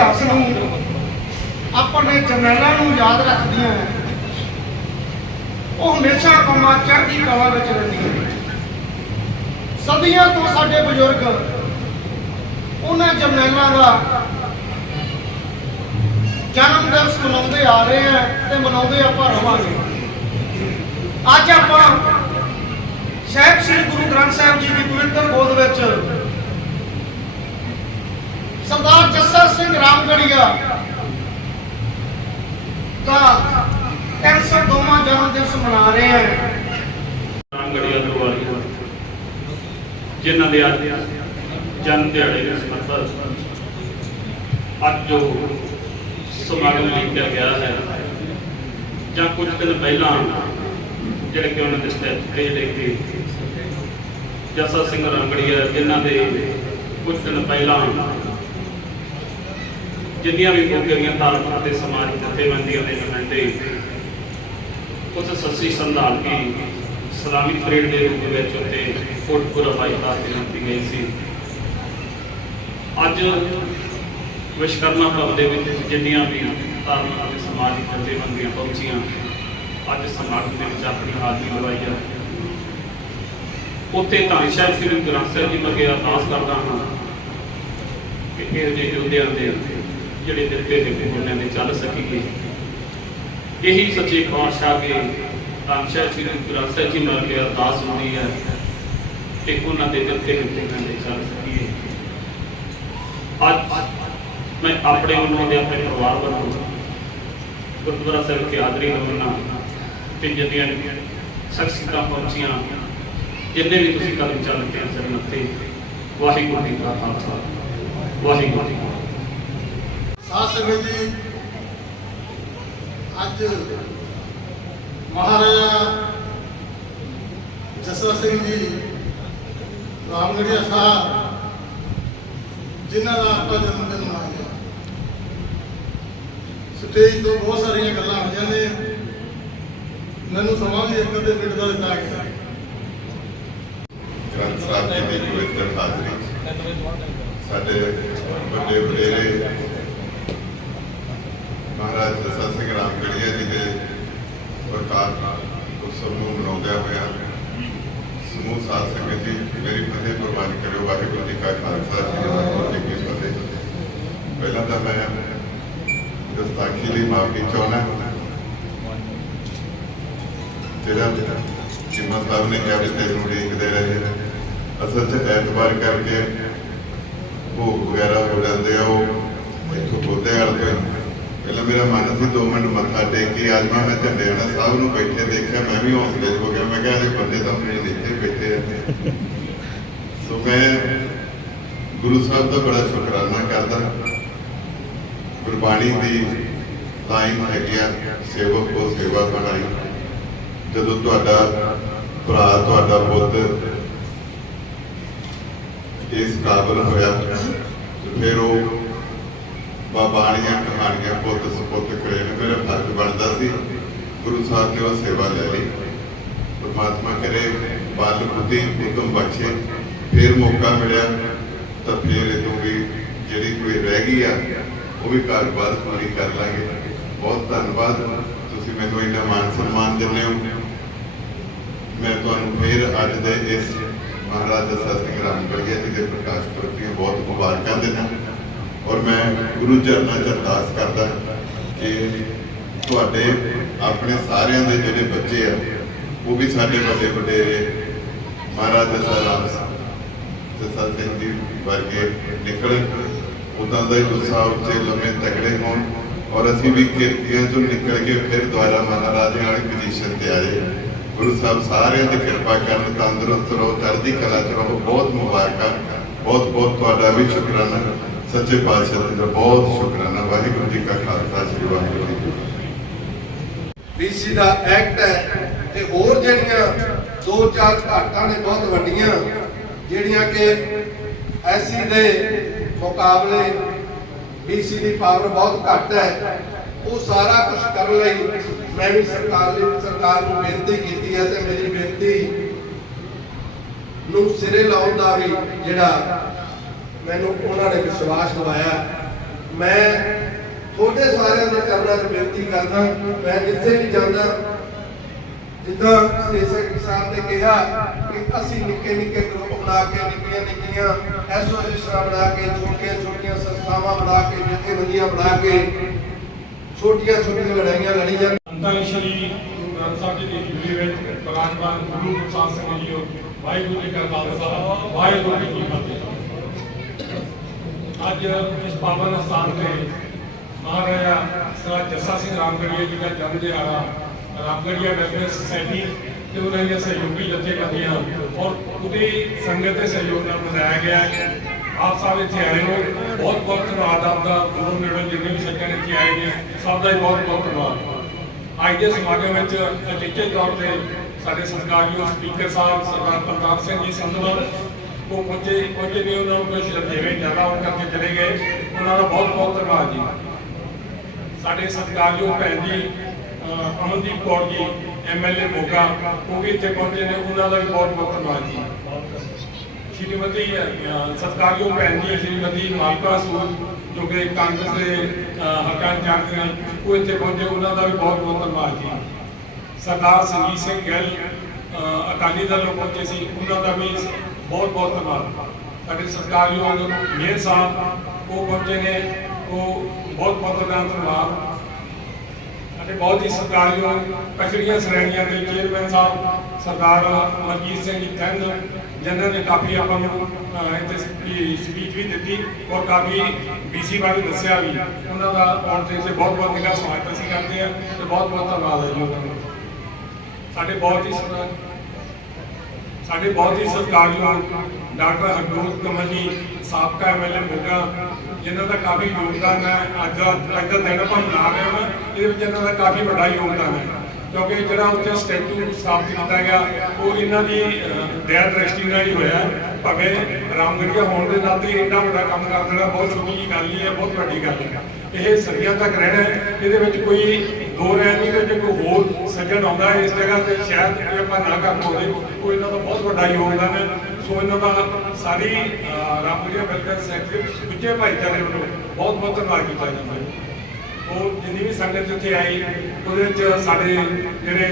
ਇਤਿਹਾਸ ਨੂੰ ਆਪਣੇ ਜਰਨੈਲਾਂ ਨੂੰ ਯਾਦ ਰੱਖਦੀਆਂ ਹੈ ਉਹ ਹਮੇਸ਼ਾ ਕੌਮਾਂ ਚੜ੍ਹਦੀ ਕਲਾ ਵਿੱਚ ਰਹਿੰਦੀਆਂ ਸਦੀਆਂ ਤੋਂ ਸਾਡੇ ਬਜ਼ੁਰਗ ਉਹਨਾਂ ਜਰਨੈਲਾਂ ਦਾ ਜਨਮ ਦਿਵਸ ਮਨਾਉਂਦੇ ਆ ਰਹੇ ਆ ਤੇ ਮਨਾਉਂਦੇ ਆਪਾਂ ਰਵਾਂਗੇ। ਅੱਜ ਆਪਾਂ ਸਾਹਿਬ ਸ੍ਰੀ ਗੁਰੂ ਗ੍ਰੰਥ ਸਾਹਿਬ ਜੀ ਦੀ ਪਵਿੱਤਰ ਗੋਦ ਵਿੱਚ ਸਰਦਾਰ ਜੱਸਾ ਸਿੰਘ ਰਾਮਗੜੀਆ ਦਾ 302ਵਾਂ ਜਨਮ ਦਿਵਸ ਮਨਾ ਰਹੇ ਹਾਂ। ਰਾਮਗੜੀਆ ਤੋਂ ਜਿਨ੍ਹਾਂ ਦੇ ਅੱਜ ਜਨਮ ਦਿਹਾੜੇ ਦੇ ਸੰਬੰਧ ਅੱਜ ਜੋ ਸਮਾਗਮ ਲਿਖਿਆ ਗਿਆ ਹੈ, ਜਾਂ ਕੁਝ ਦਿਨ ਪਹਿਲਾਂ ਜਿਹੜੇ ਕਿ ਉਹਨਾਂ ਦੇ ਸਟੈਪ ਤੇ ਜਿਹੜੇ ਕਿ ਜੱਸਾ ਸਿੰਘ ਰਾਮਗੜੀਆ, ਜਿਨ੍ਹਾਂ ਦੇ ਕੁਝ ਦਿਨ ਪਹਿਲਾਂ ਜਿੰਨੀਆਂ ਵੀ ਮੁਕਰੀਆਂ ਧਾਰਮਿਕ ਤੇ ਸਮਾਜਿਕ ਜਥੇਬੰਦੀਆਂ ਦੇ ਨੁਮਾਇੰਦੇ ਉਸ ਸੱਸੀ ਸੰਧਾਲ ਕੀ ਸਲਾਮੀ ਪਰੇਡ ਦੇ ਰੂਪ ਵਿੱਚ ਉੱਤੇ ਕੋਟਪੁਰਾ ਬਾਈਪਾਸ ਤੇ ਕੀਤੀ ਗਈ ਸੀ। ਅੱਜ ਵਿਸ਼ਕਰਮਾ ਭਵਨ ਦੇ ਵਿੱਚ ਜਿੰਨੀਆਂ ਵੀ ਧਾਰਮਿਕ ਅਤੇ ਸਮਾਜਿਕ ਜਥੇਬੰਦੀਆਂ ਪਹੁੰਚੀਆਂ, ਅੱਜ ਸਮਾਗਮ ਦੇ ਵਿੱਚ ਆਪਣੀ ਹਾਜ਼ਰੀ ਲਵਾਈ ਹੈ ਉੱਥੇ ਤਾਂ ਸ਼ਾਇਦ ਸ੍ਰੀ ਗੁਰੂ ਗ੍ਰੰਥ ਸਾਹਿਬ ਜੀ ਅੱਗੇ ਅਰਦਾਸ ਕਰਦਾ ਹਾਂ ਕਿ ਇਹ ਜਿਹੇ ਯੋਧਿਆਂ ਦੇ ਜਿਹੜੇ ਦਿੱਤੇ ਦੇ ਉਹਨਾਂ ਦੇ ਚੱਲ ਸਕੀਏ ਇਹੀ ਸੱਚੇ ਪਾਤਸ਼ਾਹ ਕੇ ਤਾਮਸ਼ਾ ਸ੍ਰੀ ਗੁਰੂ ਗ੍ਰੰਥ ਸਾਹਿਬ ਜੀ ਮਰ ਕੇ ਅਰਦਾਸ ਹੁੰਦੀ ਹੈ ਕਿ ਉਹਨਾਂ ਦੇ ਦਿੱਤੇ ਹੁਕਮਾਂ ਦੇ ਚੱਲ ਸਕੀਏ ਅੱਜ ਮੈਂ ਆਪਣੇ ਵੱਲੋਂ ਦੇ ਆਪਣੇ ਪਰਿਵਾਰ ਵੱਲੋਂ ਗੁਰਦੁਆਰਾ ਸਾਹਿਬ ਦੀ ਹਾਜ਼ਰੀ ਲਵਾਉਣਾ ਤੇ ਜਿੰਨੀਆਂ ਸ਼ਖਸੀਅਤਾਂ ਪਹੁੰਚੀਆਂ, ਜਿੰਨੇ ਵੀ ਤੁਸੀਂ ਕਦਮ ਚੱਲਦੇ ਆ ਸਿਰ ਮੱਥੇ ਵਾਹਿਗੁਰੂ ਜੀ ਕਾ ਖਾਲਸਾ, ਵਾਹਿਗੁਰੂ ਜੀ ਸਾਧ ਸੰਗਤ ਜੀ ਅੱਜ ਮਹਾਰਾਜਾ ਜਸਵੰਤ ਸਿੰਘ ਜੀ ਰਾਮਗੜੀਆ ਸਾਹਿਬ ਜਿਨ੍ਹਾਂ ਦਾ ਆਪਾਂ ਜਨਮ ਦਿਨ ਮਨਾਇਆ ਸਟੇਜ ਤੋਂ ਬਹੁਤ ਸਾਰੀਆਂ ਗੱਲਾਂ ਹੋਈਆਂ ਨੇ। ਮੈਨੂੰ ਸਮਾਂ ਵੀ ਇੱਕ ਅੱਧੇ ਮਿੰਟ ਦਾ ਦਿੱਤਾ ਗਿਆ। ਗ੍ਰੰਥ ਸਾਹਿਬ ਜੀ ਦੀ ਪਵਿੱਤਰ ਹਾਜ਼ਰੀ ਸਾਡੇ ਵੱਡੇ ਵਡੇਰੇ ਮਹਾਰਾਜ ਦਸਾ ਸਿੰਘ ਰਾਮਗੜੀਆ ਜੀ ਦੇ ਪ੍ਰਕਾਸ਼ ਉਤਸਵ ਨੂੰ ਮਨਾਉਂਦਿਆਂ ਹੋਇਆ ਸਮੂਹ ਸਾਧ ਸੰਗਤ ਜੀ, ਮੇਰੀ ਫਤਿਹ ਪ੍ਰਵਾਨ ਕਰਿਓ, ਵਾਹਿਗੁਰੂ ਜੀ ਕਾ ਖਾਲਸਾ ਜੀ ਕੀ ਫਤਿਹ। ਪਹਿਲਾਂ ਤਾਂ ਮੈਂ ਗੁਸਤਾਖੀ ਲਈ ਮਾਫੀ ਚਾਹੁੰਦਾ ਜਿਹੜਾ ਜਿਮਾ ਸਾਹਿਬ ਨੇ ਕਿਹਾ ਵੀ ਤੈਨੂੰ ਉਡੀਕਦੇ ਰਹੇ। ਅਸਲ 'ਚ ਐਤਵਾਰ ਕਰਕੇ ਭੋਗ ਵਗੈਰਾ ਹੋ ਜਾਂਦੇ ਆ, ਉਹ ਇੱਥੋਂ ਬੋਦੇ ਵਾਲ ਤੋਂ ਹੀ। ਪਹਿਲਾਂ ਮੇਰਾ ਮਨ ਸੀ 2 ਮਿੰਟ ਮੱਥਾ ਟੇਕ ਕੇ ਅੱਜ ਮੈਂ ਝੰਡੇ ਵਾਲਾ ਸਾਹਿਬ ਨੂੰ ਬੈਠੇ ਦੇਖਿਆ, ਮੈਂ ਵੀ ਹੌਸਲੇ ਹੋ ਗਿਆ। ਮੈਂ ਕਿਹਾ ਇਹ ਬੰਦੇ ਤਾਂ ਮੇਰੇ ਇੱਥੇ ਬੈਠੇ ਆ। ਸੋ ਮੈਂ ਗੁਰੂ ਸਾਹਿਬ ਦਾ ਬੜਾ ਸ਼ੁਕਰਾਨਾ ਕਰਦਾ। ਗੁਰਬਾਣੀ ਦੀ ਲਾਈਨ ਹੈਗੀ ਆ, ਸੇਵਕ ਕੋ ਸੇਵਾ ਬਣਾਈ। ਜਦੋਂ ਤੁਹਾਡਾ ਭਰਾ, ਤੁਹਾਡਾ ਪੁੱਤ ਇਸ ਕਾਬਲ ਹੋਇਆ ਫਿਰ ਉਹ ਬਾਬਾਣੀਆਂ ਕਹਾਣੀਆਂ ਪੁੱਤ ਸੁਪੁੱਤ ਕਰੇ ਨੇ ਮੇਰਾ ਫਰਜ਼ ਬਣਦਾ ਸੀ ਗੁਰੂ ਸਾਹਿਬ ਨੇ ਉਹ ਪਰਮਾਤਮਾ ਕਰੇ ਬਲ ਬੁੱਧੀ ਉਤਮ ਬਖਸ਼ੇ, ਫਿਰ ਮੌਕਾ ਮਿਲਿਆ, ਤਾਂ ਫਿਰ ਇਹ ਵੀ ਜਿਹੜੀ ਕੋਈ ਰਹਿ ਗਈ ਆ, ਉਹ ਵੀ ਕਾਰੋਬਾਰ ਪੂਰੀ ਕਰ ਲਾਂਗੇ। ਬਹੁਤ ਧੰਨਵਾਦ। ਤੁਸੀਂ ਮੈਨੂੰ ਇੰਨਾ ਮਾਨ ਸਨਮਾਨ ਦਿੰਦੇ ਹੋ। ਮੈਂ ਤੁਹਾਨੂੰ ਫਿਰ ਅੱਜ ਦੇ ਇਸ ਮਹਾਰਾਜ ਦਸਾ ਸਿੰਘ ਰਾਮਗੜੀਆ ਜੀ ਦੇ ਪ੍ਰਕਾਸ਼ ਪੁਰਬ ਦੀਆਂ ਬਹੁਤ ਮੁਬਾਰਕਾਂ ਦਿੰਦਾ। ਔਰ ਮੈਂ ਗੁਰੂ ਚਰਨਾਂ 'ਚ ਅਰਦਾਸ ਕਰਦਾ ਕਿ ਤੁਹਾਡੇ ਆਪਣੇ ਸਾਰਿਆਂ ਦੇ ਜਿਹੜੇ ਬੱਚੇ ਆ, ਉਹ ਵੀ ਸਾਡੇ ਵੱਡੇ ਵਡੇਰੇ ਮਹਾਰਾਜ ਦਸਾ ਰਾਮ ਦਸਾ ਸਿੰਘ ਜੀ ਵਰਗੇ ਨਿਕਲਣ ਉਦਾਂ ਦਾ ਹੀ ਗੁੱਸਾ ਉੱਚੇ ਲੰਮੇ ਤਗੜੇ ਹੋਣ ਔਰ ਅਸੀਂ ਵੀ ਕਿਰਤੀਆਂ ਚੋਂ ਨਿਕਲ ਕੇ ਫਿਰ ਦੁਆਰਾ ਮਹਾਰਾਜ ਵਾਲੀ ਪੋਜੀਸ਼ਨ ਤੇ ਆ ਗੁਰੂ ਸਾਹਿਬ ਸਾਰਿਆਂ ਦੀ ਕਿਰਪਾ ਕਰਨ, ਤੰਦਰੁਸਤ ਰਹੋ, ਚੜ੍ਹਦੀ ਕਲਾ ਚ ਰਹੋ। ਬਹੁਤ ਮੁਬਾਰਕਾਂ। ਬਹੁਤ ਬਹੁਤ ਤੁਹਾਡਾ ਵੀ ਸ਼ੁਕਰਾਨਾ। ਸੱਚੇ ਪਾਤਸ਼ਾਹ ਦਾ ਬਹੁਤ ਸ਼ੁਕਰਾਨਾ। ਵਾਹਿਗੁਰੂ ਜੀ ਕਾ ਖਾਲਸਾ, ਸ੍ਰੀ ਵਾਹਿਗੁਰੂ ਜੀ ਬੀਸੀ ਦਾ ਐਕਟ ਹੈ ਤੇ ਹੋਰ ਜਿਹੜੀਆਂ ਦੋ ਚਾਰ ਘਾਟਾਂ ਨੇ ਬਹੁਤ ਵੱਡੀਆਂ, ਜਿਹੜੀਆਂ ਕਿ ਐਸੀ ਦੇ ਮੁਕਾਬਲੇ ਬੀਸੀ ਦੀ ਪਾਵਰ ਬਹੁਤ ਘੱਟ ਹੈ, ਉਹ ਸਾਰਾ ਕੁਝ ਕਰਨ ਲਈ ਮੈਂ ਵੀ ਸਰਕਾਰ ਲਈ, ਸਰਕਾਰ ਨੂੰ ਬੇਨਤੀ ਕੀਤੀ ਹੈ ਤੇ ਮੇਰੀ ਬੇਨਤੀ ਨੂੰ ਸਿਰੇ ਲਾਉਣ ਦਾ ਵੀ ਜਿਹੜਾ ਮੈਨੂੰ ਉਹਨਾਂ ਨੇ ਵਿਸ਼ਵਾਸ ਦਿਵਾਇਆ। ਮੈਂ ਤੁਹਾਡੇ ਸਾਰਿਆਂ ਦੇ ਚਰਨਾਂ 'ਚ ਬੇਨਤੀ ਕਰਦਾ, ਮੈਂ ਜਿੱਥੇ ਵੀ ਜਾਂਦਾ, ਜਿੱਦਾਂ ਸਟੇਸ਼ਨ ਸਾਹਿਬ ਨੇ ਕਿਹਾ ਕਿ ਅਸੀਂ ਨਿੱਕੇ ਨਿੱਕੇ ਗਰੁੱਪ ਬਣਾ ਕੇ, ਨਿੱਕੀਆਂ ਨਿੱਕੀਆਂ ਐਸੋਸੀਏਸ਼ਨਾਂ ਬਣਾ ਕੇ, ਛੋਟੀਆਂ ਛੋਟੀਆਂ ਸੰਸਥਾਵਾਂ ਬਣਾ ਕੇ, ਜਥੇਬੰਦੀਆਂ ਬਣਾ ਕੇ, ਛੋਟੀਆਂ ਛੋਟੀਆਂ ਲੜਾਈਆਂ ਲੜੀ ਜਾਂਦੇ। ਅੰਤਰ ਸ਼੍ਰੀ ਗੁਰੂ ਗ੍ਰੰਥ ਸਾਹਿਬ ਜੀ ਦੀ ਹਜ਼ੂਰੀ ਵਿੱਚ ਬਰਾਜਮਾਨ ਗੁਰੂ ਪ੍ਰਸਾਦ ਸਿੰਘ ਜੀ ਵਾਹਿਗੁਰੂ ਜੀ ਕਾ ਖਾਲਸਾ, ਵਾਹਿਗੁਰੂ ਜੀ ਕੀ ਫਤਿਹ। ਅੱਜ ਇਸ ਪਾਵਨ ਸਥਾਨ ਤੇ ਮਹਾਰਾਜਾ ਸਰ ਜੱਸਾ ਸਿੰਘ ਰਾਮਗੜੀਆ ਜੀ ਦਾ ਜਨਮ ਦਿਹਾੜਾ, ਰਾਮਗੜੀਆ ਵੈਲਫੇਅਰ ਸੁਸਾਇਟੀ ਤੇ ਉਹਨਾਂ ਦੀਆਂ ਸਹਿਯੋਗੀ ਜਥੇਬੰਦੀਆਂ ਔਰ ਉਹਦੀ ਸੰਗਤ ਦੇ ਸਹਿਯੋਗ ਨਾਲ ਮਨਾਇਆ ਗਿਆ ਆਪ ਸਭ ਇੱਥੇ ਆਏ ਹੋ। ਬਹੁਤ ਬਹੁਤ ਧੰਨਵਾਦ ਆਪਦਾ ਗੁਰੂ ਨੇੜੇ ਜਿੰਨੇ ਵੀ ਸੱਜਣ ਇੱਥੇ ਆਏ ਨੇ ਸਭ ਦਾ ਹੀ ਬਹੁਤ ਬਹੁਤ ਧੰਨਵਾਦ। ਅੱਜ ਦੇ ਸਮਾਗਮ ਵਿੱਚ ਅਚੇਚੇ ਤੌਰ ਤੇ ਸਾਡੇ ਸਰਕਾਰੀ ਸਪੀਕਰ ਸਾਹਿਬ ਸਰਦਾਰ ਪ੍ਰਤਾਪ ਸਿੰਘ ਜੀ ਸੰਧਵਾਲ, ਉਹ ਪਹੁੰਚੇ ਪਹੁੰਚੇ ਨੇ, ਉਹਨਾਂ ਨੂੰ ਕੁਝ ਦੇਵੇ ਜ਼ਿਆਦਾ ਹੋਣ ਕਰਕੇ ਚਲੇ ਗਏ। ਉਹਨਾਂ ਦਾ ਬਹੁਤ ਬਹੁਤ ਧੰਨਵਾਦ ਜੀ। ਸਾਡੇ ਸਤਿਕਾਰਯੋਗ ਭੈਣ ਜੀ ਅਮਨਦੀਪ ਕੌਰ ਜੀ ਐਮਐਲਏ ਮੋਗਾ ਉਹ ਵੀ ਇੱਥੇ ਪਹੁੰਚੇ ਨੇ ਉਹਨਾਂ ਦਾ ਵੀ ਬਹੁਤ ਬਹੁਤ ਧੰਨਵਾਦ ਜੀ। ਸ਼੍ਰੀਮਤੀ ਸਤਿਕਾਰਯੋਗ ਭੈਣ ਜੀ ਸ਼੍ਰੀਮਤੀ ਮਾਲਕਾ ਸੂਦ ਜੋ ਕਿ ਕਾਂਗਰਸ ਦੇ ਅਹ, ਹੱਕਾਂ ਇੰਚਾਰਜ ਨੇ ਉਹ ਇੱਥੇ ਪਹੁੰਚੇ ਉਹਨਾਂ ਦਾ ਵੀ ਬਹੁਤ ਬਹੁਤ ਧੰਨਵਾਦ ਜੀ। ਸਰਦਾਰ ਸੰਜੀਤ ਸਿੰਘ ਗਿੱਲ ਅਕਾਲੀ ਦਲ ਨੂੰ ਪਹੁੰਚੇ ਸੀ ਉਹਨਾਂ ਦਾ ਵੀ ਬਹੁਤ ਬਹੁਤ ਧੰਨਵਾਦ। ਸਾਡੇ ਸਤਿਕਾਰਯੋਗ ਮੇਅਰ ਸਾਹਿਬ ਉਹ ਪਹੁੰਚੇ ਨੇ ਉਹ ਬਹੁਤ ਬਹੁਤ ਉਹਨਾਂ ਧੰਨਵਾਦ ਅਤੇ ਬਹੁਤ ਹੀ ਸਤਿਕਾਰਯੋਗ ਕਚੜੀਆਂ ਸ਼੍ਰੇਣੀਆਂ ਦੇ ਚੇਅਰਮੈਨ ਸਾਹਿਬ, ਸਰਦਾਰ ਮਨਜੀਤ ਸਿੰਘ ਜੀ ਕੰਗ ਜਿਨ੍ਹਾਂ ਨੇ ਕਾਫੀ ਆਪਾਂ ਨੂੰ ਇੱਥੇ ਸਪੀਚ ਵੀ ਦਿੱਤੀ ਔਰ ਕਾਫੀ ਬੀਸੀ ਬਾਰੇ ਦੱਸਿਆ ਵੀ। ਉਹਨਾਂ ਦਾ ਆਉਣ ਤੇ ਬਹੁਤ ਬਹੁਤ ਨਿੱਘਾ ਸਵਾਗਤ ਅਸੀਂ ਕਰਦੇ ਹਾਂ ਤੇ ਬਹੁਤ ਬਹੁਤ ਧੰਨਵਾਦ ਹੈ ਜੀ ਉਹਨਾਂ ਦਾ। ਸਾਡੇ ਬਹੁਤ ਹੀ ਸਾਡੇ ਬਹੁਤ ਹੀ ਸਤਿਕਾਰਯੋਗ ਡਾਕਟਰ ਹਰਜੋਤ ਕਮਲ ਜੀ, ਸਾਬਕਾ ਐਮਐਲਏ ਮੋਗਾ ਜਿਨ੍ਹਾਂ ਦਾ ਕਾਫੀ ਯੋਗਦਾਨ ਹੈ ਅੱਜ ਦਾ ਅੱਜ ਦਾ ਦਿਨ ਆਪਾਂ ਮਨਾ ਰਹੇ ਹਾਂ ਇਹਦੇ ਵਿੱਚ ਇਹਨਾਂ ਦਾ ਕਾਫੀ ਵੱਡਾ ਯੋਗਦਾਨ ਹੈ। ਕਿਉਂਕਿ ਜਿਹੜਾ ਉੱਥੇ ਸਟੈਚੂ ਸਥਾਪਿਤ ਕੀਤਾ ਗਿਆ ਉਹ ਇਹਨਾਂ ਦੀ ਅਹ, ਦਇਆ ਦ੍ਰਿਸ਼ਟੀ ਨਾਲ ਹੀ ਹੋਇਆ ਭਾਵੇਂ ਰਾਮਗੜੀਆ ਹੋਣ ਦੇ ਨਾਤੇ ਇੰਨਾ ਵੱਡਾ ਕੰਮ ਕਰ ਦੇਣਾ ਬਹੁਤ ਛੋਟੀ ਗੱਲ ਨਹੀਂ ਹੈ ਬਹੁਤ ਵੱਡੀ ਗੱਲ ਹੈ। ਇਹ ਸਦੀਆਂ ਤੱਕ ਰਹਿਣਾ ਇਹਦੇ ਵਿੱਚ ਕੋਈ ਦੋ ਰਹਿ ਨਹੀਂ ਕਿ ਜੇ ਕੋਈ ਹੋਰ ਸੱਜਣ ਆਉਂਦਾ ਹੈ ਇਸ ਜਗ੍ਹਾ ਤੇ ਸ਼ਾਇਦ ਆਪਾਂ ਨਾ ਕਰ ਪਾਉਂਦੇ ਉਹ ਇਹਨਾਂ ਦਾ ਬਹੁਤ ਵੱਡਾ ਯੋਗਦਾਨ ਹੈ। ਸੋ ਇਹਨਾਂ ਦਾ ਸਾਰੀ ਅਹ, ਰਾਮਗੜੀਆ ਵੈਲਫੇਅਰ ਸੈਕਟਰੀ ਸੁੱਚੇ ਭਾਈਚਾਰੇ ਵੱਲੋਂ ਬਹੁਤ ਬਹੁਤ ਧੰਨਵਾਦ ਕੀਤਾ ਜਾਂਦਾ ਹੈ। ਉਹ ਜਿੰਨੀ ਵੀ ਸੰਗਤ ਇੱਥੇ ਆਈ ਉਹਦੇ ਵਿੱਚ ਸਾਡੇ ਜਿਹੜੇ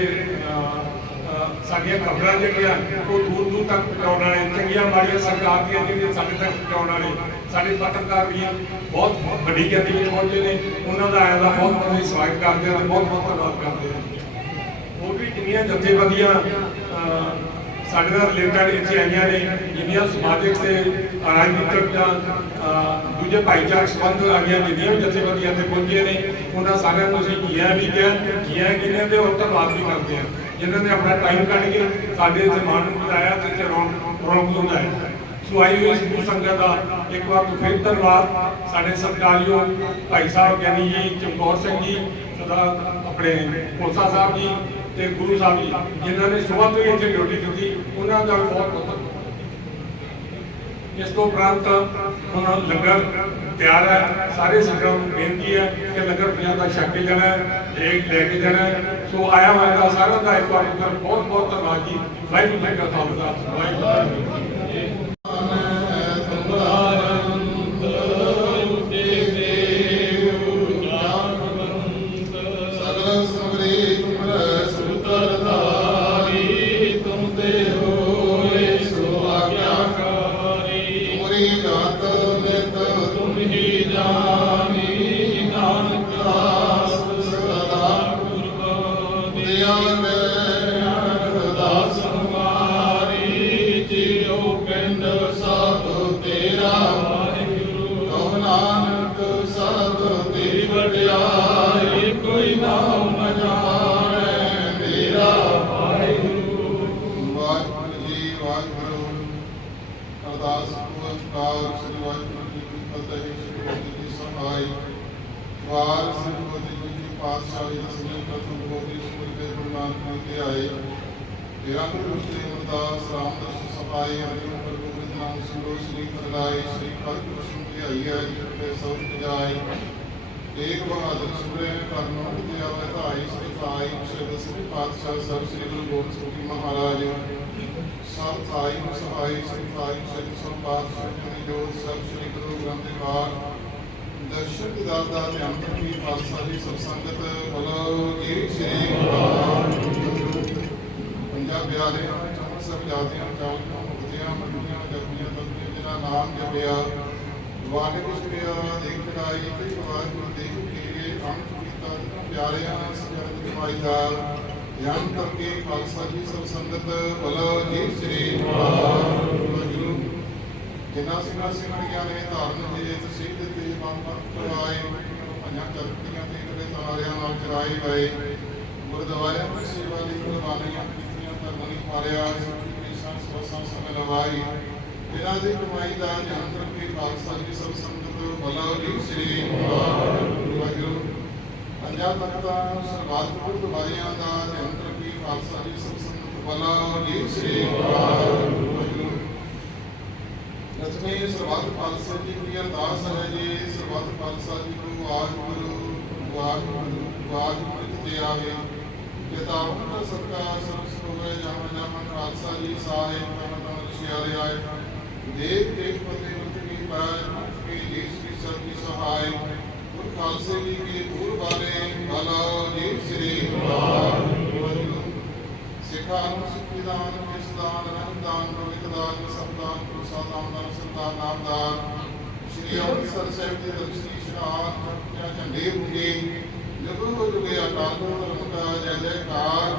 ਸਾਡੀਆਂ ਖਬਰਾਂ ਜਿਹੜੀਆਂ ਉਹ ਦੂਰ ਦੂਰ ਤੱਕ ਪਹੁੰਚਾਉਣ ਵਾਲੇ ਚੰਗੀਆਂ ਮਾੜੀਆਂ ਸਰਕਾਰ ਦੀਆਂ ਜਿਹੜੀਆਂ ਸਾਡੇ ਤੱਕ ਪਹੁੰਚਾਉਣ ਵਾਲੇ ਸਾਡੇ ਪੱਤਰਕਾਰ ਵੀ ਬਹੁਤ ਵੱਡੀ ਗਿਣਤੀ ਵਿੱਚ ਪਹੁੰਚੇ ਨੇ। ਉਹਨਾਂ ਦਾ ਆਇਆ ਦਾ ਬਹੁਤ ਬਹੁਤ ਹੀ ਸਵਾਗਤ ਕਰਦੇ ਹਾਂ ਬਹੁਤ ਬਹੁਤ ਧੰਨਵਾਦ ਕਰਦੇ ਹਾਂ। ਹੋਰ ਵੀ ਜਿੰਨੀਆਂ ਜਥੇਬੰਦੀਆਂ ਸਾਡੇ ਨਾਲ ਰਿਲੇਟਡ ਇੱਥੇ ਆਈਆਂ ਨੇ ਜਿੰਨੀਆਂ ਸਮਾਜਿਕ ਤੇ ਰਾਜਨੀਤਿਕ ਜਾਂ ਦੂਜੇ ਭਾਈਚਾਰਕ ਸੰਬੰਧ ਆਈਆਂ ਜਿੰਨੀਆਂ ਵੀ ਜਥੇਬੰਦੀਆਂ ਤੇ ਪਹੁੰਚੀਆਂ ਨੇ, ਉਹਨਾਂ ਸਾਰਿਆਂ ਨੂੰ ਅਸੀਂ ਜੀਆ ਵੀ ਕਿਹਾ ਜੀਆ ਕਿਹਨੇ ਤੇ ਹੋਰ ਧੰਨਵਾਦ ਵੀ ਕਰਦੇ ਹਾਂ। ਜਿਨ੍ਹਾਂ ਨੇ ਆਪਣਾ ਟਾਈਮ ਕੱਢ ਕੇ ਸਾਡੇ ਇੱਥੇ ਮਾਣ ਨੂੰ ਵਧਾਇਆ ਤੇ ਇੱਥੇ ਰੌਣਕ ਰੌਣਕ ਲਗਾਇਆ ਸੋ ਆਈ ਹੋਈ ਸਿੱਖੂ ਸੰਗਤ ਦਾ ਇੱਕ ਵਾਰ ਤੋਂ ਫਿਰ ਧੰਨਵਾਦ। ਸਾਡੇ ਸਤਿਕਾਰਯੋਗ ਭਾਈ ਸਾਹਿਬ ਗਿਆਨੀ ਜੀ, ਚਮਕੌਰ ਸਿੰਘ ਜੀ, ਸਦਾ ਆਪਣੇ ਕੋਸਾ ਸਾਹਿਬ ਜੀ ਤੇ ਗੁਰੂ ਸਾਹਿਬ ਜੀ, ਜਿਨ੍ਹਾਂ ਨੇ ਸਵੇਰ ਤੋਂ ਹੀ ਇੱਥੇ ਡਿਊਟੀ ਕੀਤੀ, ਉਹਨਾਂ ਦਾ ਵੀ ਬਹੁਤ ਬਹੁਤ ਇਸ ਤੋਂ ਉਪਰੰਤ ਹੁਣ ਲੰਗਰ ਤਿਆਰ ਹੈ, ਸਾਰੇ ਸੰਗਤਾਂ ਨੂੰ ਬੇਨਤੀ ਹੈ ਕਿ ਲੰਗਰ ਪੰਜਾਬ ਦਾ ਛਕ ਕੇ ਜਾਣਾ ਹੈ ਲੈ ਕੇ ਜਾਣਾ ਸੋ ਆਇਆ ਹੋਇਆ ਸਾਰਿਆਂ ਦਾ ਇੱਕ ਵਾਰ ਬਹੁਤ ਬਹੁਤ ਧੰਨਵਾਦ ਜੀ। ਵਾਹਿਗੁਰੂ ਜੀ ਕਾ ਖਾਲਸਾ, ਵਾਹਿਗੁਰੂ ਪੁਰਸਕਾਰ ਸ੍ਰੀ ਵਾਹਿਗੁਰੂ ਜੀ ਕੀ ਫਤਿਹ, ਸ੍ਰੀ ਗੁਰੂ ਜੀ ਸਹਾਈ ਵਾਰ ਸ੍ਰੀ ਗੁਰੂ ਜੀ ਕੀ ਪਾਤਸ਼ਾਹੀ ਦਸਵੀਂ ਪ੍ਰਥਮ ਗੋਦੀ ਸ੍ਰੀ ਦੇ ਗੁਰੂ ਨਾਨਕ ਆਏ। ਤੇਰਾ ਗੁਰੂ ਜੀ ਅਰਦਾਸ ਰਾਮਦਾਸ ਸਫ਼ਾਈ ਅਰਜੁਨ ਪ੍ਰਭੂ ਨਾਮ ਸਿਮਰੋ ਸ੍ਰੀ ਫਰਲਾਈ ਸ੍ਰੀ ਹਰਿਕ੍ਰਿਸ਼ਨ ਜੀ ਆਈ ਹੈ ਜੀ ਤੇ ਸਭ ਜਾਈ ਤੇਗ ਬਹਾਦਰ ਸੁਰੇ ਕਰਨੋ ਤੇ ਆਵੇ ਧਾਈ ਸ੍ਰੀ ਭਾਈ ਸ੍ਰੀ ਪਾਤਸ਼ਾਹ ਸਭ ਸ੍ਰੀ ਗੁਰੂ ਗੋਬਿੰਦ ਸਿੰਘ ਜੀ ਮਹਾਰਾਜ। ਸਭ ਥਾਈ ਨੂੰ ਸਹਾਈ ਸ੍ਰੀ ਭਾਈ ਸ੍ਰੀ ਸ੍ਰੀ ਜੋਤ ਸਭ ਸ੍ਰੀ ਗੁਰੂ ਗ੍ਰੰਥ ਸਾਹਿਬ ਦਰਸ਼ਨ ਦਿਦਾਰ ਦਾ ਧਿਆਨ ਰੱਖੀ ਖਾਲਸਾ ਜੀ ਸਭ ਸੰਗਤ ਬੋਲੋ ਜੀ ਸ੍ਰੀ ਵਾਹਿਗੁਰੂ ਪੰਜਾਬ ਪਿਆਰਿਆਂ ਚਮਨ ਸਭ ਜਾਤੀਆਂ ਚਾਲੀਆਂ ਮੁਕਤੀਆਂ ਮੰਡੀਆਂ ਜਪੀਆਂ ਤਪੀਆਂ ਜਿਨ੍ਹਾਂ ਨਾਮ ਜਪਿਆ ਵਾਹਿਗੁਰੂ ਪਿਆ ਦੇਖ ਚੜਾਈ ਤੇ ਵਾਹਿਗੁਰੂ ਦੇਖ ਕੇ ਅੰਤ ਕੀਤਾ ਪਿਆਰਿਆਂ ਸਜਣ ਕਮਾਈ ਦਾ ਧਿਆਨ ਕਰਕੇ ਖਾਲਸਾ ਜੀ ਸਭ ਸੰਗਤ ਬੋਲੋ ਜੀ ਸ੍ਰੀ ਵਾਹਿਗੁਰੂ। ਜਿਨ੍ਹਾਂ ਸਿੰਘਾਂ ਸਿੰਘਣੀਆਂ ਨੇ, ਧਾਰਨ ਹੋਏ ਤੁਸੀਂ ਦਿੱਤੇ ਮਨ ਮਨ ਕਰਵਾਏ। ਪੰਜਾਂ ਚਰਖੀਆਂ ਤੇ ਕਦੇ ਤਾਰਿਆਂ ਨਾਲ ਚਰਾਏ ਗਏ। ਗੁਰਦੁਆਰਿਆਂ ਵਿੱਚ ਸੇਵਾ ਲਈ ਕੁਰਬਾਨੀਆਂ ਕੀਤੀਆਂ ਤਾਂ ਨਹੀਂ ਮਾਰਿਆ ਸੁਖੀ ਸੰਸ ਵਸਾਂ ਸਮੇਂ ਲਵਾਈ ਇਹਨਾਂ ਦੀ ਕਮਾਈ ਦਾ ਧਿਆਨ ਰੱਖੇ ਖਾਲਸਾ ਜੀ ਸਭ ਸੰਗਤ, ਭਲਾ ਜੀ ਸ੍ਰੀ ਵਾਹਿਗੁਰੂ। ਪੰਜਾਬ ਤਖਤਾ ਸਰਬਾਤ ਗੁਰਦੁਆਰਿਆਂ ਦਾ ਧਿਆਨ ਰੱਖੇ ਖਾਲਸਾ ਜੀ ਸਭ ਸੰਗਤ ਭਲਾ ਜੀ ਸ੍ਰੀ ਵਾਹਿਗੁਰੂ। ਰਤਨੇ ਸਰਬੱਤ ਖਾਲਸਾ ਜੀ ਦੀ ਅਰਦਾਸ ਹੈ ਜੀ। ਸਰਬੱਤ ਖਾਲਸਾ ਜੀ ਨੂੰ ਵਾਹਿਗੁਰੂ ਵਾਹਿਗੁਰੂ ਵਾਹਿਗੁਰੂ ਤੇ ਆਵੇ। ਪਿਤਾ ਉਹਨਾਂ ਸਤਕਾਰ ਸਰਸ ਹੋਵੇ ਜਮ ਜਮ ਖਾਲਸਾ ਜੀ ਸਾਹਿਬ ਨਾਮ ਸ਼ਿਆਰੇ ਆਏ। ਦੇਵ ਦੇਵ ਪਤੇ ਮੁਕਤ ਕੀ ਪਾਇ ਮੁਕਤ ਕੀ ਜੀਸ ਕੀ ਸਭ ਕੀ ਸਹਾਇ ਗੁਰ ਖਾਲਸੇ ਜੀ ਕੇ ਪੂਰ ਬਾਰੇ ਭਲਾ ਜੀ ਸ੍ਰੀ ਵਾਹਿਗੁਰੂ ਸਿੱਖਾਂ ਨੂੰ ਸਿੱਖੀਦਾਨ ਕਿਸਦਾਨ ਰਹਿਮਦਾਨ ਰੋਹਿਤਦਾਨ ਸਬਦਾਨ ਪ੍ਰਸਾਦਾਨ ਦਾਨ ਸੰਤਾਨ ਨਾਮਦਾਨ ਸ਼੍ਰੀ ਅੰਮ੍ਰਿਤਸਰ ਸਾਹਿਬ ਦੇ ਦਰਸ਼ਨੀ ਸ਼ਨਾਨ ਜਾਂ ਝੰਡੇ ਹੁੰਦੇ ਜਦੋਂ ਜੁਗੇ ਅਕਾਲ ਧਰਮ ਦਾ ਜੈ ਜੈਕਾਰ।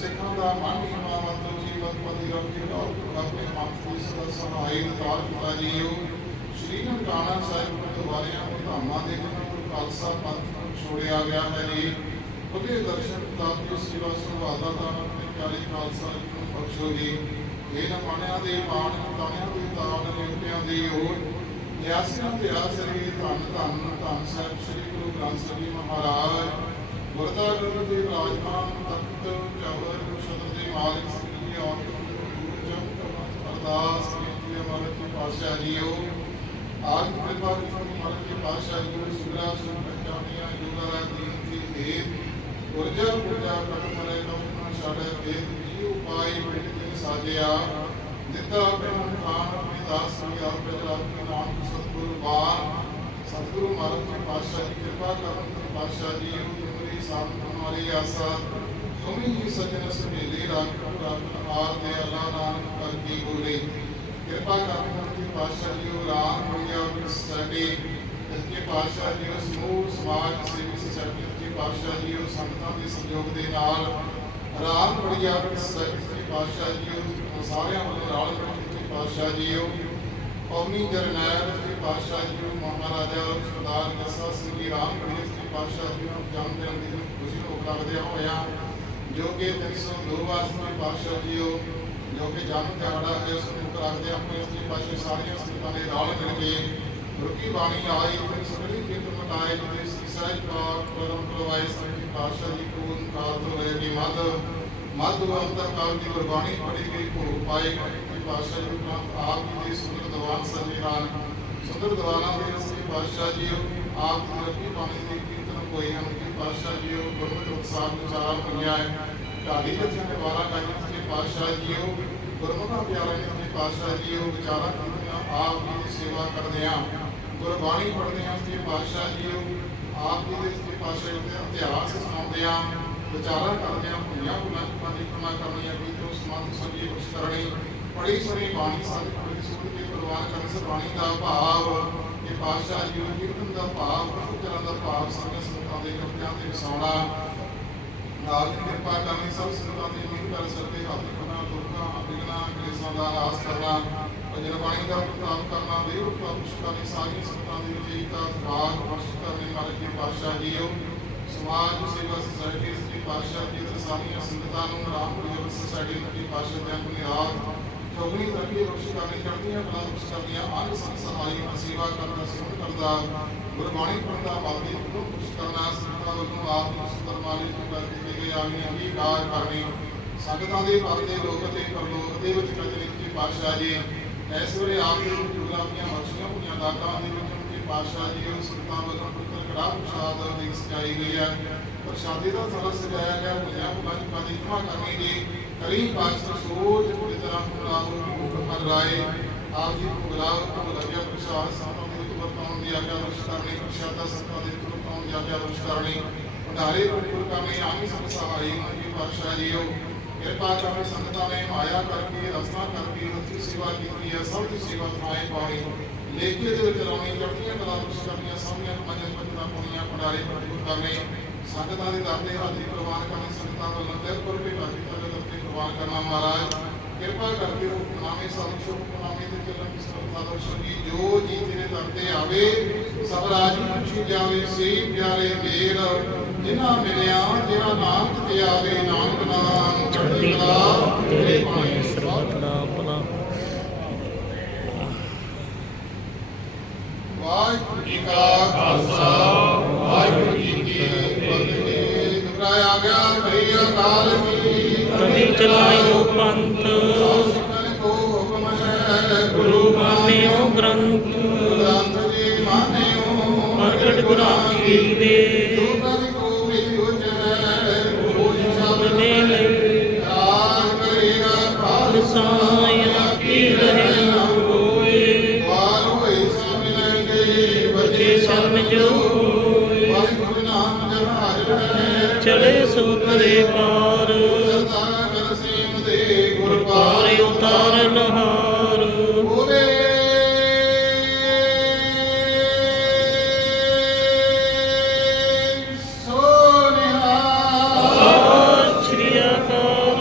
ਸਿੱਖਾਂ ਦਾ ਮਨ ਨੀਵਾ ਮਤ ਜੀਵਨ ਪਤੀ ਰੱਖੇ ਔਰ ਆਪਣੇ ਮਨ ਦੀ ਸਦਾ ਸਹਾਈ ਤਾਰ ਪਿਤਾ ਜੀਓ। ਸ਼੍ਰੀ ਨਨਕਾਣਾ ਸਾਹਿਬ ਗੁਰਦੁਆਰਿਆਂ ਦੇ ਧਾਮਾਂ ਦੇ ਜਿਨ੍ਹਾਂ ਨੂੰ ਖਾਲਸਾ ਪੰਥ ਨੂੰ ਛੋੜਿਆ ਗਿਆ ਹੈ। ਜੀ ਉਹਦੇ ਦਰਸ਼ਨ ਪ੍ਰਾਪਤੀ ਸੇਵਾ ਸੰਭਾਦਾ ਦਾ ਆਪਣੇ ਪਿਆਰੇ ਖਾਲਸਾ ਜੀ ਨੂੰ ਬਖਸ਼ੋ ਜੀ ਇਹ ਨਾ ਮਾਣਿਆਂ ਦੇ ਮਾਣ, ਤਾਣਿਆਂ ਦੇ ਤਾਣ ਨਿਉਟਿਆਂ ਦੀ ਓਰ ਨਿਆਸਿਆਂ ਤੇ ਆਸਰੀ ਧੰਨ ਧੰਨ ਧੰਨ ਸਾਹਿਬ ਸ੍ਰੀ ਗੁਰੂ ਗ੍ਰੰਥ ਸਾਹਿਬ ਜੀ ਮਹਾਰਾਜ। ਗੁਰਦਾਗਰ ਦੇ ਰਾਜਮਾਨ ਤਖਤ ਜਵਰ ਸ਼ਬਦ ਦੇ ਮਾਲਕ ਸ੍ਰੀ ਜੀ ਔਰ ਜਮ ਅਰਦਾਸ ਬੇਨਤੀ ਅਮਰਤ ਜੀ ਪਾਸ਼ਾ ਜੀਓ। ਆਜ ਕਿਰਪਾ ਕੀਤੀ ਅਮਰਤ ਜੀ ਪਾਸ਼ਾ ਜੀ ਨੂੰ ਸੁਗਰਾ ਸੁਣ ਪੰਜਾਬੀਆਂ ਜੁਗਰਾ ਦੀਨ ਦੀ ਦੇਵ ਉਰਜਾ ਪੁਰਜਾ ਕਟ ਮਰੇ ਕਮ ਸਾਡੇ ਵੇਦ ਜੀ ਉਪਾਈ ਪਿੰਡ ਜੀ ਸਾਜਿਆ? ਦਿੱਤਾ ਬ੍ਰਹਮ ਖਾਨ ਆਪਣੇ ਦਾਸ ਵੀ ਆਪ ਪ੍ਰਜਾ ਕੇ ਨਾਮ ਸਤਿਗੁਰੂ ਬਾਣ ਸਤਿਗੁਰੂ ਮਹਾਰਾਜ ਜੀ ਪਾਤਸ਼ਾਹ ਜੀ ਕਿਰਪਾ ਕਰਨ ਤੇ ਪਾਤਸ਼ਾਹ ਜੀ ਉਹ ਤੁਮਰੀ ਸਾਥ ਵਾਲੀ ਆਸਾ। ਤੁਮੀ ਹੀ ਸਜਣ ਸੁਹੇਲੇ ਰੱਖ ਰੱਖ ਆਰ ਦੇ ਅੱਲਾ ਨਾਨਕ ਕਰ ਕੀ ਬੋਲੇ। ਕਿਰਪਾ ਕਰਨ ਤੇ ਪਾਤਸ਼ਾਹ ਜੀ ਉਹ ਰਾਮ ਹੋਇਆ ਸਾਡੇ। ਇਸ ਪਾਤਸ਼ਾਹ ਜੀ ਉਹ ਸਮੂਹ, ਸਮਾਜ ਸੇਵੀ ਸੁਸਾਇਟੀ ਦੇ ਪਾਤਸ਼ਾਹ ਜੀ ਉਹ ਸੰਗਤਾਂ ਦੇ ਸਹਿਯੋਗ ਦੇ ਨਾਲ ਰਾਮ ਬੜੀਆ ਸੱਚੇ ਪਾਤਸ਼ਾਹ ਜੀ ਉਹ ਸਾਰਿਆਂ ਵੱਲੋਂ ਰਲ ਮਿਲ ਪਾਤਸ਼ਾਹ ਜੀ ਉਹ ਕੌਮੀ ਜਰਨੈਲ ਜੀ ਪਾਤਸ਼ਾਹ ਜੀ ਉਹ ਮਹਾਰਾਜਾ ਸਰਦਾਰ ਜੱਸਾ ਸਿੰਘ ਜੀ ਰਾਮ ਬੜੀਆ ਜੀ ਪਾਤਸ਼ਾਹ ਜੀ ਨੂੰ ਜਨਮ ਦਿਨ ਦੀ ਖੁਸ਼ੀ ਨੂੰ ਲੱਗਦੇ ਹੋਇਆ ਜੋ ਕਿ 302 ਵਾਸਤੇ ਪਾਤਸ਼ਾਹ ਜੀ ਉਹ ਜੋ ਕਿ ਜਨਮ ਦਿਹਾੜਾ ਹੈ, ਉਸ ਨੂੰ ਰੱਖਦੇ ਆਪਣੇ ਉਸ ਦੀ ਪਾਤਸ਼ਾਹ ਸਾਰੀਆਂ ਸੰਗਤਾਂ ਦੇ ਰਲ ਮਿਲ ਕੇ ਰੁਕੀ ਬਾਣੀ ਆਈ ਤੇ ਸਗਲੀ ਕਿਤ ਮਟਾਏ ਜਿਤੇ ਸਹਿਜ ਪਾਪ ਪ੍ਰਦਮ ਕਰਵਾਏ ਸੰਗੀ ਪਾਤਸ਼ਾਹ ਜੀ ਕੋ ਕਾਤ ਹੋਏ ਦੀ ਮਦ ਮਦ ਅੰਤਰ ਕਾਲ ਦੀ ਗੁਰਬਾਣੀ ਪੜੀ ਗਈ, ਭੋਗ ਪਾਏ ਕਿ ਪਾਤਸ਼ਾਹ ਜੀ ਗ੍ਰੰਥ ਆਪ ਜੀ ਸੁੰਦਰ ਦੀਵਾਨ ਸੰਵਿਧਾਨ, ਸੁੰਦਰ ਦੀਵਾਨਾਂ ਦੇ ਸ੍ਰੀ ਪਾਤਸ਼ਾਹ ਜੀ ਆਪ ਦੀ ਬਾਣੀ ਦੀ ਕੀਰਤਨ ਹੋਏ ਹਨ। ਕਿ ਪਾਤਸ਼ਾਹ ਜੀ ਗੁਰਮਤਿ ਉਤਸਾਹ ਵਿਚਾਰ ਬਣਿਆ ਹੈ। ਢਾਡੀ ਦੇ ਜਿੰਨੇ ਵਾਰਾ ਕਾਇਮ ਸ੍ਰੀ ਪਾਤਸ਼ਾਹ ਜੀ ਉਹ ਪਿਆਰੇ ਨੇ ਸ੍ਰੀ ਜੀ ਉਹ ਆਪ ਜੀ ਦੀ ਸੇਵਾ ਕਰਦੇ ਆ ਗੁਰਬਾਣੀ ਪੜ੍ਹਦੇ ਆ ਸ੍ਰੀ ਪਾਤਸ਼ਾਹ ਜੀ ਉਹ ਆਪ ਜੀ ਦੇ ਸ੍ਰੀ ਪਾਤਸ਼ਾਹ ਜੀ ਦੇ ਇਤਿਹਾਸ ਸੁਣਾਉਂਦੇ ਆ ਵਿਚਾਰਾਂ ਕਰਦੇ ਆ ਭੁੱਲੀਆਂ ਭੁੱਲਾਂ ਦੀ ਖਿਮਾ ਕਰਨੀ ਆ ਵੀ ਤੋਂ ਸਮਾਨ ਸਭੀ ਬਖਸ਼ ਕਰਨੀ ਪੜੀ ਸਰੀ ਬਾਣੀ ਸਾਧ ਪੜੀ ਸੁਣ ਕੇ ਪ੍ਰਵਾਨ ਕਰਨ ਸੇ ਬਾਣੀ ਦਾ ਭਾਵ ਇਹ ਪਾਤਸ਼ਾਹ ਜੀ ਨੂੰ ਕੀਰਤਨ ਦਾ ਭਾਵ ਪ੍ਰਭੂ ਤਰ੍ਹਾਂ ਦਾ ਭਾਵ ਸੰਗਤ ਸੰਤਾਂ ਦੇ ਕਪੜਿਆਂ ਤੇ ਵਸਾਉਣਾ, ਨਾਲ ਦੀ ਕਿਰਪਾ ਕਰਨੀ, ਸਭ ਸੰਗਤਾਂ ਦੀ ਮਿਹਰ ਕਰ ਸਕਦੇ, ਹੱਥ ਖਣਾ ਦੁੱਖਾਂ ਅਬਿਗਨਾ ਕਲੇਸ਼ਾਂ ਦਾ ਨਾਸ ਕਰਨਾ ਭਜਨ ਦਾ ਪ੍ਰਤਾਪ ਕਰਨਾ ਦੇ ਰੂਪਾ ਪੁਸ਼ਕਾ ਦੀ ਸਾਰੀਆਂ ਸੰਗਤਾਂ ਦੀ ਵਿਜੇਤਾ ਰਾਗ, ਵਰਸ਼ ਕਰਨੇ ਮਾਲਕ ਦੀ ਪਾਤਸ਼ਾਹ ਜੀਓ ਸਮਾਜ ਸੇਵਾ ਸੁਸਾਇਟੀ ਦੀ ਪਾਤਸ਼ਾਹ ਜੀ ਤੇ ਸਾਰੀਆਂ ਸੰਗਤਾਂ ਨੂੰ ਰਾਮਪੁਰ ਸੁਸਾਇਟੀ ਦੀ ਪਾਤਸ਼ਾਹ ਦੇ ਆਪਣੀ ਰਾਤ ਚੌਗਣੀ ਤਰੱਕੀ ਬਖਸ਼ ਕਰਨੀ ਕਰਦੀਆਂ ਬਲਾ ਕਰਦੀਆਂ, ਅੰਗ ਸੰਗ ਸੇਵਾ ਕਰਨਾ ਸਿਮਰਨ ਕਰਦਾ, ਗੁਰਬਾਣੀ ਪੜਦਾ ਬਾਦੀ ਨੂੰ ਬਖਸ਼ ਕਰਨਾ, ਸੰਗਤਾਂ ਵੱਲੋਂ ਆਪ ਨੂੰ ਸੁੰਦਰ ਨੂੰ ਕਰ ਦਿੱਤੇ ਗਏ ਆਮੀ ਅੰਗੀਕਾਰ ਕਰਨੀ। ਸੰਗਤਾਂ ਦੇ ਪਰਦੇ ਲੋਕ ਤੇ ਪਰਲੋਕ ਦੇ ਵਿੱਚ ਕਜਲੇ ਪਾਤਸ਼ਾਹ ਜੀ। ਇਸ ਵੇਲੇ ਆਪ ਜੀ ਨੂੰ ਗੁਰਗਾਮੀਆਂ ਬਖਸ਼ੀਆਂ ਹੋਈਆਂ ਦਾਤਾਂ ਦੇ ਵਿੱਚ ਕਿ ਪਾਤਸ਼ਾਹ ਜੀ ਉਹ ਸੰਗਤਾਂ ਵੱਲੋਂ ਪੁੱਤਰ ਕੜਾ ਪ੍ਰਸ਼ਾਦ ਦੀ ਸਜਾਈ ਗਈ ਹੈ। ਪ੍ਰਸ਼ਾਦੇ ਦਾ ਸਾਰਾ ਸਜਾਇਆ ਗਿਆ ਹੋਇਆ ਪੰਜ ਪੰਜ ਖਮਾ ਕਰਨੀ ਦੀ ਕਰੀ ਪਾਤਸ਼ਾਹ ਸੋਚ ਪੂਰੀ ਤਰ੍ਹਾਂ ਪੁਰਾਉ ਹਰ ਰਾਏ ਆਪ ਜੀ ਨੂੰ ਲੱਗਿਆ, ਪ੍ਰਸ਼ਾਦ ਸਾਧਾਂ ਦੇ ਵਿੱਚ ਵਰਤਾਉਣ ਦੀ ਆਗਿਆ ਬਖਸ਼ ਕਰਨੀ ਪ੍ਰਸ਼ਾਦਾ ਸੰਤਾਂ ਦੇ ਤੁਰ ਵਰਤਾਉਣ ਦੀ ਆਗਿਆ ਬਖਸ਼ ਕਰਨੀ ਭੰਡਾਰੇ ਪੁਰਖ ਕਰਨੀ, ਆਮੀ ਸਭ ਸਹਾਈ ਮੰਗੀ ਪਾਤਸ਼ਾਹ ਜੀਓ। ਕਿਰਪਾ ਕਰਨੀ ਸੰਗਤਾਂ ਨੇ ਮਾਇਆ ਕਰਕੇ, ਰਸਨਾ ਕਰਕੇ ਹੱਥੀ ਸੇਵਾ ਕੀਤੀ ਹੈ, ਸਭ ਦੀ ਸੇਵਾ ਥਾਏ ਪਾਉਣੀ ਲੇਖੇ ਦੇ ਵਿੱਚ ਲਾਉਣੀ, ਚੜ੍ਹਦੀਆਂ ਕਲਾ ਬਖਸ਼ ਕਰਨੀਆਂ ਸਾਹਮਣੇ ਮੰਜਨ ਮੰਜਨਾ ਪਾਉਣੀਆਂ, ਭੰਡਾਰੇ ਪੁਰਖ ਕਰਨੇ, ਸੰਗਤਾਂ ਦੇ ਦਰ ਤੇ ਹਾਜ਼ਰੀ ਪ੍ਰਵਾਨ ਕਰਨੀ, ਸੰਗਤਾਂ ਵੱਲੋਂ ਬਿਲਕੁਲ ਵੀ ਹਾਜ਼ਰੀ ਦਾ ਦਰ ਤੇ ਪ੍ਰਵਾਨ ਕਰਨਾ, ਮਹਾਰਾਜ, ਕਿਰਪਾ ਕਰਕੇ ਉਹ ਨਾਮੇ ਸਾਨੂੰ ਸ਼ੁਭ ਨਾਮੇ ਦੇ ਚੱਲਣ ਦੀ ਸਰਬਤਾ ਦਰਸ਼ਨੀ ਜੋ ਜੀ ਤੇਰੇ ਦਰ ਤੇ ਆਵੇ, ਸਭ ਰਾਜ ਪੁੱਛੀ ਜਾਵੇ ਸੇ ਪਿਆਰੇ ਮੇਰ ਜਿਨ੍ਹਾਂ ਮਿਲਿਆ ਤੇਰਾ ਨਾਮ ਆਵੇ ਨਾਨਕ ਨਾਮ ਚੜ੍ਹਦੀ ਕਲਾ ਤੇਰੇ ਪਾਏ ਸਰਬਤ ਦਾ ਭਲਾ ਵਾਹਿਗੁਰੂ ਜੀ ਕਾ ਖਾਲਸਾ ਵਾਹਿਗੁਰੂ ਜੀ ਕੀ ਫਤਿਹ। ਦੁਹਰਾਇਆ ਗਿਆ ਭਈ ਅਕਾਲ ਕੀ ਕਦੀ ਚਲਾਇਓ ਪੰਥ। ਸਿੱਖਣ ਕੋ ਹੁਕਮ ਹੈ ਗੁਰੂ ਮਾਨਿਓ ਗ੍ਰੰਥ। ਗ੍ਰੰਥ ਜੀ ਮਾਨਿਓ। ਪ੍ਰਗਟ ਗੁਰਾਂਗੀ ਦੇ। ਚਲੇ ਸੋ ਤਰੇ ਪਾਰ ਸਰਦਾਰ ਕਰ ਸੇਮ ਦੇ ਗੁਰ ਪਾਰ ਪਾਰੇ ਉਤਾਰਨ ਹਾਰ ਬੋਲੇ ਸੋਨਿਹਾ ਸਤਿ ਸ਼੍ਰੀ ਅਕਾਲ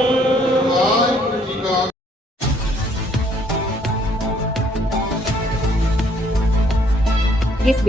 ਵਾਹਿਗੁਰੂ ਜੀ ਕਾ ਇਸ